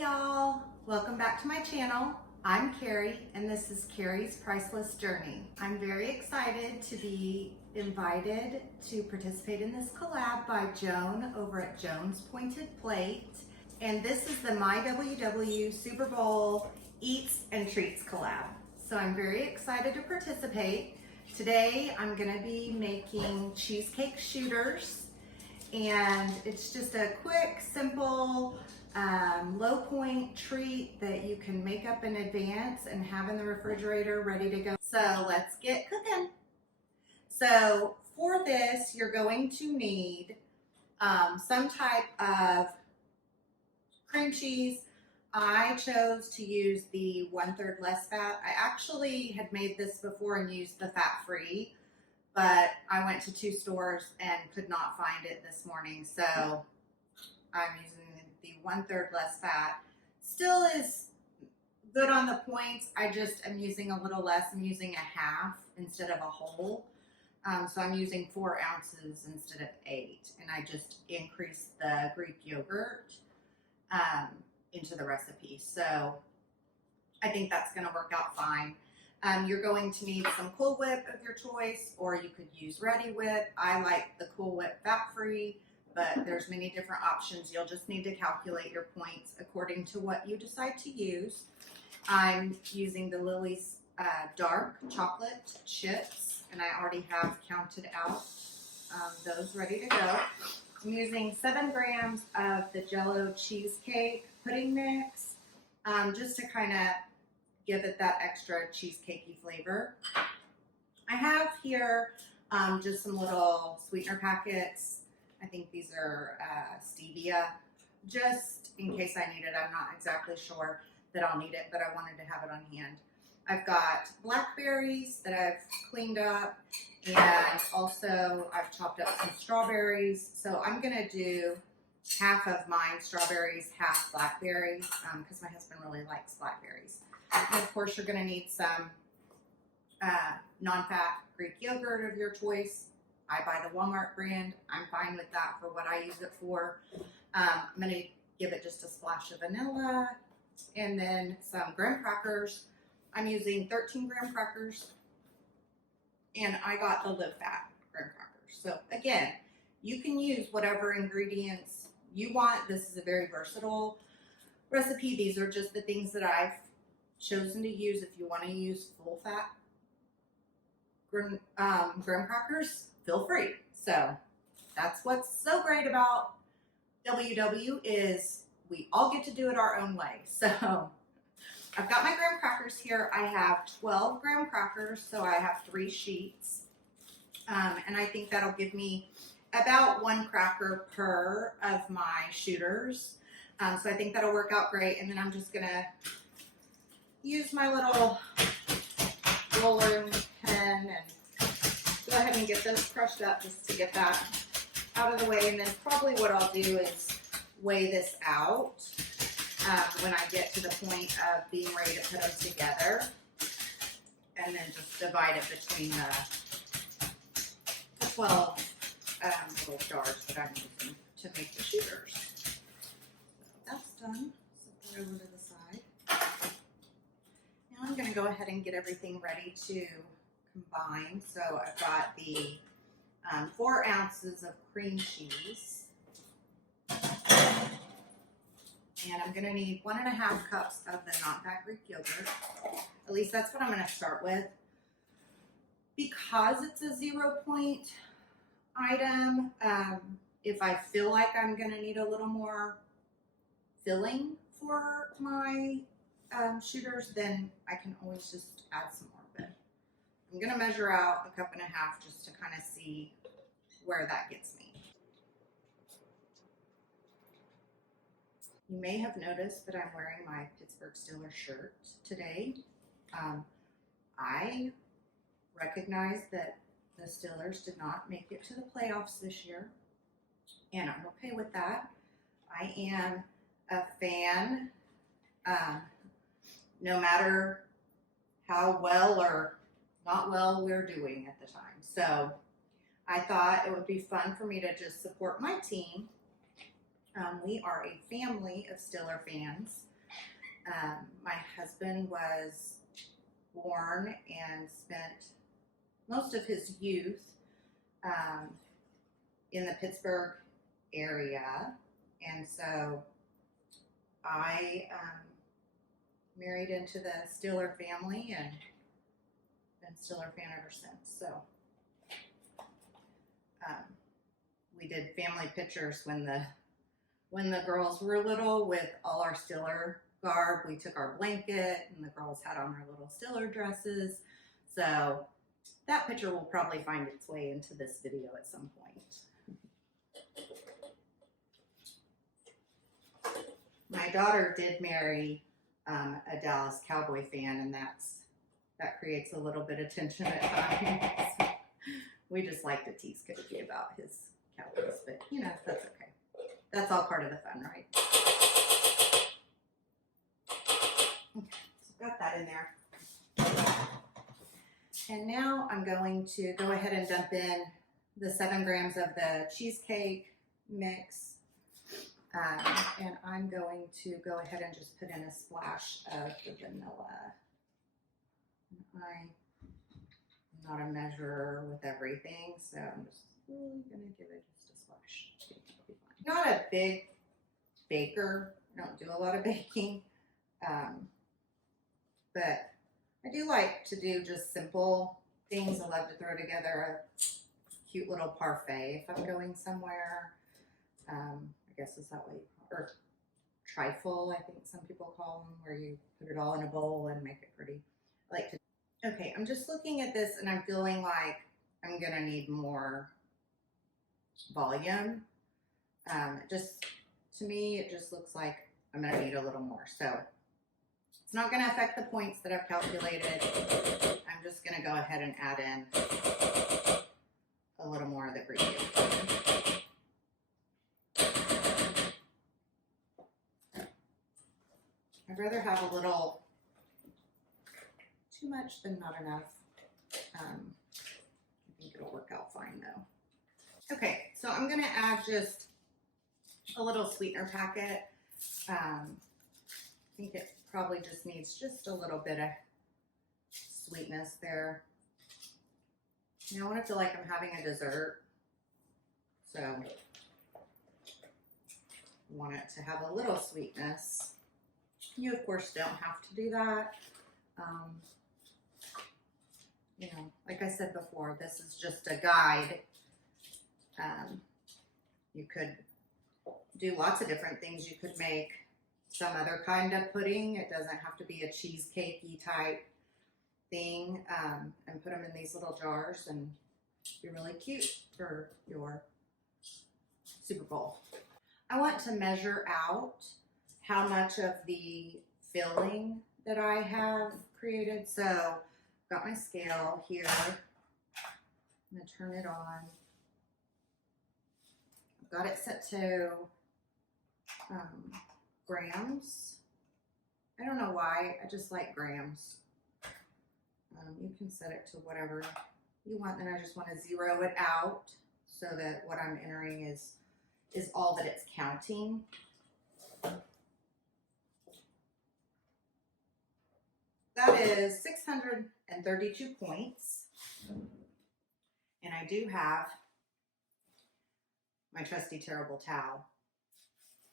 Hey y'all, welcome back to my channel. I'm Carrie and this is Carrie's Priceless Journey. I'm very excited to be invited to participate in this collab by Joan over at Joan's Pointed Plate. And this is the My WW Super Bowl Eats and Treats collab. So I'm very excited to participate. Today I'm gonna be making cheesecake shooters, and it's just a quick, simple, low point treat that you can make up in advance and have in the refrigerator ready to go. So let's get cooking. So for this, you're going to need some type of cream cheese. I chose to use the 1/3 less fat. I actually had made this before and used the fat-free, but I went to 2 stores and could not find it this morning. So I'm using the 1/3 less fat. Still is good on the points. I just am using a little less. I'm using a half instead of a whole. So I'm using 4 ounces instead of 8. And I just increased the Greek yogurt into the recipe. So I think that's gonna work out fine. You're going to need some Cool Whip of your choice, or you could use Ready Whip. I like the Cool Whip fat-free, but there's many different options. You'll just need to calculate your points according to what you decide to use. I'm using the Lily's dark chocolate chips, and I already have counted out those ready to go. I'm using 7 grams of the Jell-O cheesecake pudding mix, just to kind of give it that extra cheesecakey flavor. I have here just some little sweetener packets. I think these are stevia, just in case I need it. I'm not exactly sure that I'll need it, but I wanted to have it on hand. I've got blackberries that I've cleaned up, and also I've chopped up some strawberries. So I'm gonna do half of mine strawberries, half blackberries, because my husband really likes blackberries. And of course, you're gonna need some non-fat Greek yogurt of your choice. I buy the Walmart brand. I'm fine with that for what I use it for. I'm gonna give it just a splash of vanilla, and then some graham crackers. I'm using 13 graham crackers, and I got the low-fat graham crackers. So again, you can use whatever ingredients you want. This is a very versatile recipe. These are just the things that I've chosen to use. If you want to use full-fat graham crackers, feel free. So that's what's so great about WW is we all get to do it our own way. So I've got my graham crackers here. I have 12 graham crackers, so I have 3 sheets. And I think that'll give me about 1 cracker per of my shooters. So I think that'll work out great. And then I'm just gonna use my little roller pen and go ahead and get those crushed up just to get that out of the way. And then probably what I'll do is weigh this out when I get to the point of being ready to put them together, and then just divide it between the 12 little jars that I'm using to make the shooters. So that's done. Set that over to the side. Now I'm going to go ahead and get everything ready to combine. So I've got the 4 ounces of cream cheese, and I'm going to need 1.5 cups of the non-fat Greek yogurt. At least that's what I'm going to start with. Because it's a 0 point item, if I feel like I'm going to need a little more filling for my shooters, then I can always just add some more. But I'm going to measure out 1.5 cups just to kind of see where that gets me. You may have noticed that I'm wearing my Pittsburgh Steelers shirt today. I recognize that the Steelers did not make it to the playoffs this year, and I'm okay with that. I am a fan, no matter how well or not well we're doing at the time. So I thought it would be fun for me to just support my team We are a family of Stiller fans. My husband was born and spent most of his youth in the Pittsburgh area, and so I married into the Stiller family and been Stiller fan ever since. So we did family pictures when the girls were little with all our Stiller garb. We took our blanket and the girls had on their little Stiller dresses. So that picture will probably find its way into this video at some point. My daughter did marry a Dallas Cowboy fan, and that creates a little bit of tension at times. We just like to tease Cody about his Cowboys, but you know, that's okay. That's all part of the fun, right? Okay, so got that in there. And now I'm going to go ahead and dump in the 7 grams of the cheesecake mix. And I'm going to go ahead and just put in a splash of the vanilla. I'm not a measurer with everything, so I'm just really going to give it just a splash. Not a big baker. I don't do a lot of baking. But I do like to do just simple things. I love to throw together a cute little parfait if I'm going somewhere. I guess is that what you call it? Or trifle, I think some people call them, where you put it all in a bowl and make it pretty. I like to. Okay, I'm just looking at this and I'm feeling like I'm gonna need more volume. Just to me, it just looks like I'm gonna need a little more. So it's not gonna affect the points that I've calculated. I'm just gonna go ahead and add in a little more of the Greek yogurt. I'd rather have a little, too much than not enough. I think it'll work out fine though. Okay, so I'm gonna add just a little sweetener packet. I think it probably just needs just a little bit of sweetness there. You know, I want to feel like I'm having a dessert. So I want it to have a little sweetness. You, of course, don't have to do that. You know, like I said before, this is just a guide. You could do lots of different things. You could make some other kind of pudding. It doesn't have to be a cheesecakey type thing. And put them in these little jars and be really cute for your Super Bowl. I want to measure out how much of the filling that I have created. So I've got my scale here. I'm gonna turn it on. I've got it set to grams. I don't know why, I just like grams. You can set it to whatever you want, and I just want to zero it out so that what I'm entering is all that it's counting. That is 632 points. And I do have my trusty terrible towel.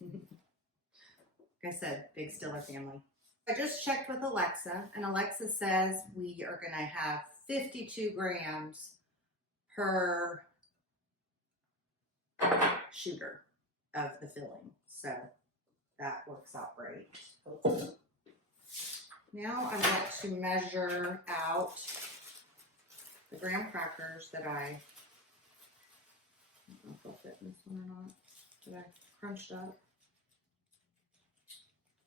Like I said, big Stiller family. I just checked with Alexa, and Alexa says we are going to have 52 grams per shooter of the filling. So that works out great. Now I want to measure out the graham crackers that I don't know if they'll fit in this one or not, that I crunched up.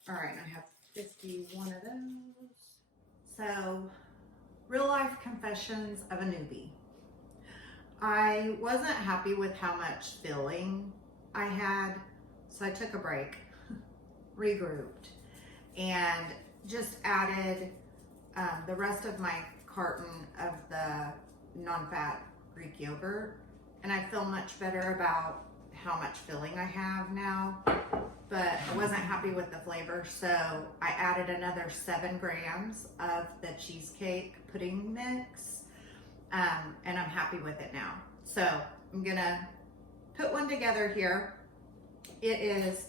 All right, I have 51 of those. So, real life confessions of a newbie. I wasn't happy with how much filling I had, so I took a break, regrouped, and just added the rest of my carton of the non-fat Greek yogurt, and I feel much better about how much filling I have now, but I wasn't happy with the flavor, so I added another 7 grams of the cheesecake pudding mix, and I'm happy with it now. So I'm gonna put one together here. It is,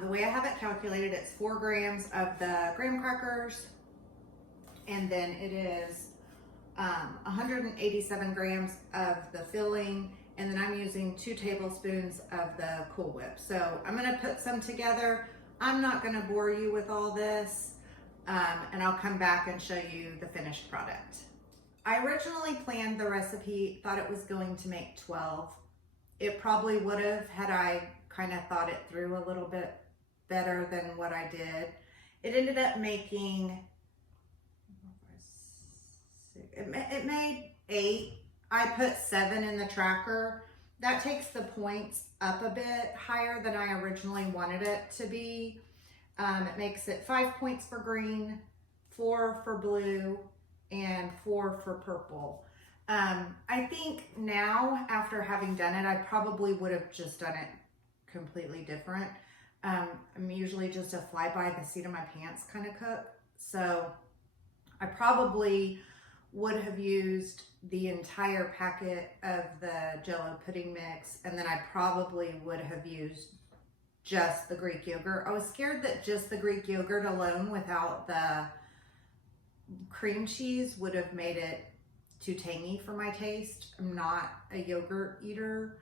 the way I have it calculated, it's 4 grams of the graham crackers, and then it is 187 grams of the filling, and then I'm using 2 tablespoons of the Cool Whip. So I'm gonna put some together. I'm not gonna bore you with all this, and I'll come back and show you the finished product. I originally planned the recipe, thought it was going to make 12. It probably would have had I kind of thought it through a little bit better than what I did. It ended up making, it made 8. I put 7 in the tracker. That takes the points up a bit higher than I originally wanted it to be. It makes it 5 points for green, 4 for blue, and 4 for purple. I think now, after having done it, I probably would have just done it completely different. I'm usually just a fly by the seat of my pants kind of cook. So I probably would have used the entire packet of the Jell-O pudding mix, and then I probably would have used just the Greek yogurt. I was scared that just the Greek yogurt alone without the cream cheese would have made it too tangy for my taste. I'm not a yogurt eater.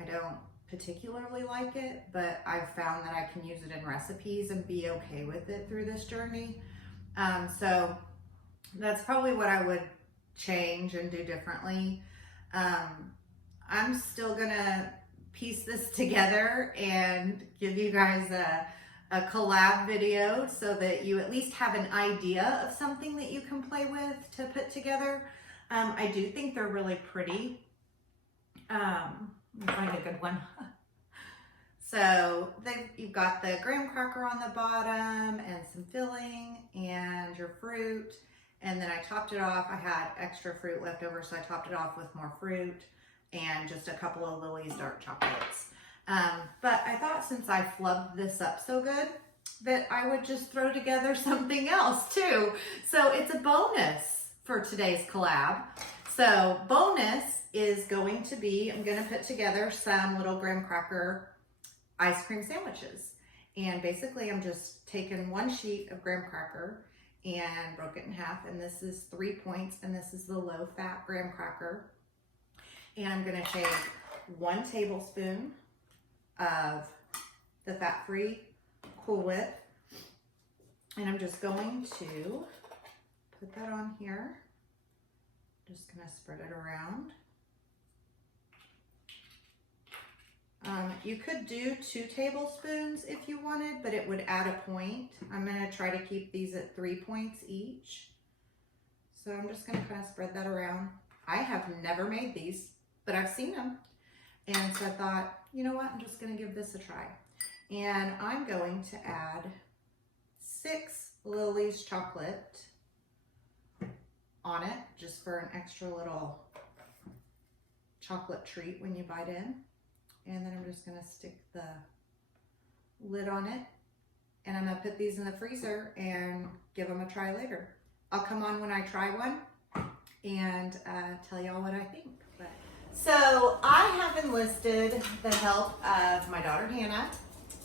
I don't particularly like it, but I've found that I can use it in recipes and be okay with it through this journey. So that's probably what I would change and do differently. I'm still gonna piece this together and give you guys a collab video so that you at least have an idea of something that you can play with to put together. I do think they're really pretty. Let me find a good one. So you've got the graham cracker on the bottom and some filling and your fruit. And then I topped it off. I had extra fruit left over, so I topped it off with more fruit and just a couple of Lily's dark chocolates. But I thought since I flubbed this up so good that I would just throw together something else too. So it's a bonus for today's collab. So bonus is going to be, I'm gonna put together some little graham cracker ice cream sandwiches. And basically I'm just taking 1 sheet of graham cracker and broke it in half, and this is 3 points, and this is the low fat graham cracker. And I'm gonna take 1 tablespoon of the fat-free Cool Whip, and I'm just going to put that on here. Just gonna spread it around. You could do 2 tablespoons if you wanted, but it would add a point. I'm gonna try to keep these at 3 points each. So I'm just gonna kind of spread that around. I have never made these, but I've seen them. And so I thought, you know what, I'm just gonna give this a try. And I'm going to add 6 Lily's chocolate on it, just for an extra little chocolate treat when you bite in. And then I'm just gonna stick the lid on it, and I'm gonna put these in the freezer and give them a try later. I'll come on when I try one and tell y'all what I think. So I have enlisted the help of my daughter Hannah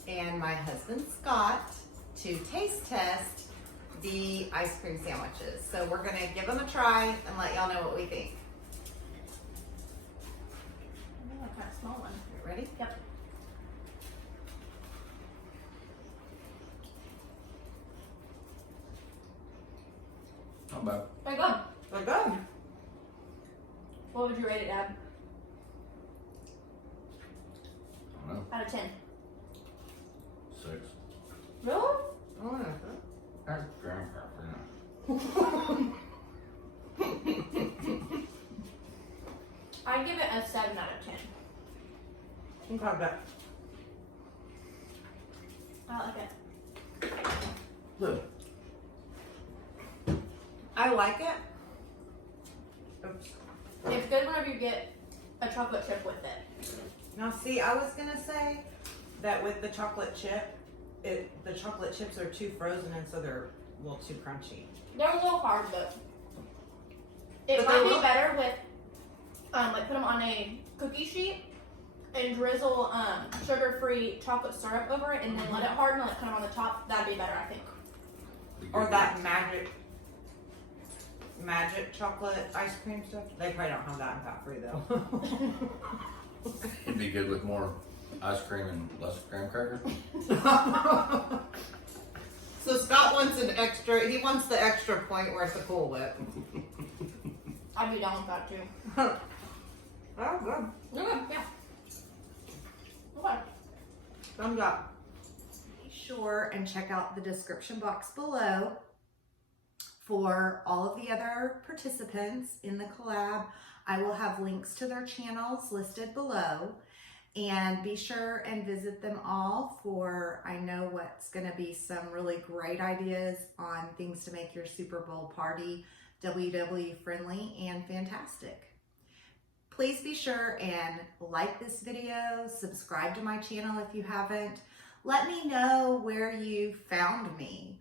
and my husband Scott to taste test the ice cream sandwiches. So we're gonna give them a try and let y'all know what we think. Oh, I've got a small one. Ready? Yep. Not bad. Very good. They're good. What would you rate it, Dad? I don't know. Out of 10. 6. Really? Oh, That's graham cracker. I'd give it a 7 out of 10. okay, but I like it. Look. I like it. Oops. It's good whenever you get a chocolate chip with it. Now see, I was gonna say that with the chocolate chip, the chocolate chips are too frozen and so they're a little too crunchy. They're a little hard, but it But might they're be real- better with, like put them on a cookie sheet and drizzle sugar-free chocolate syrup over it, and then let it harden, like kind of on the top. That'd be better, I think. Be Or good that magic chocolate ice cream stuff. They probably don't have that in fat free though. It'd be good with more ice cream and less graham cracker. So Scott wants an extra. He wants the extra point worth of Cool Whip. I'd be down with that too. Oh, good. Okay, yeah. Okay. Thumbs up. Be sure and check out the description box below for all of the other participants in the collab. I will have links to their channels listed below, and be sure and visit them all for, I know what's going to be some really great ideas on things to make your Super Bowl party WWE friendly and fantastic. Please be sure and like this video, subscribe to my channel if you haven't. Let me know where you found me.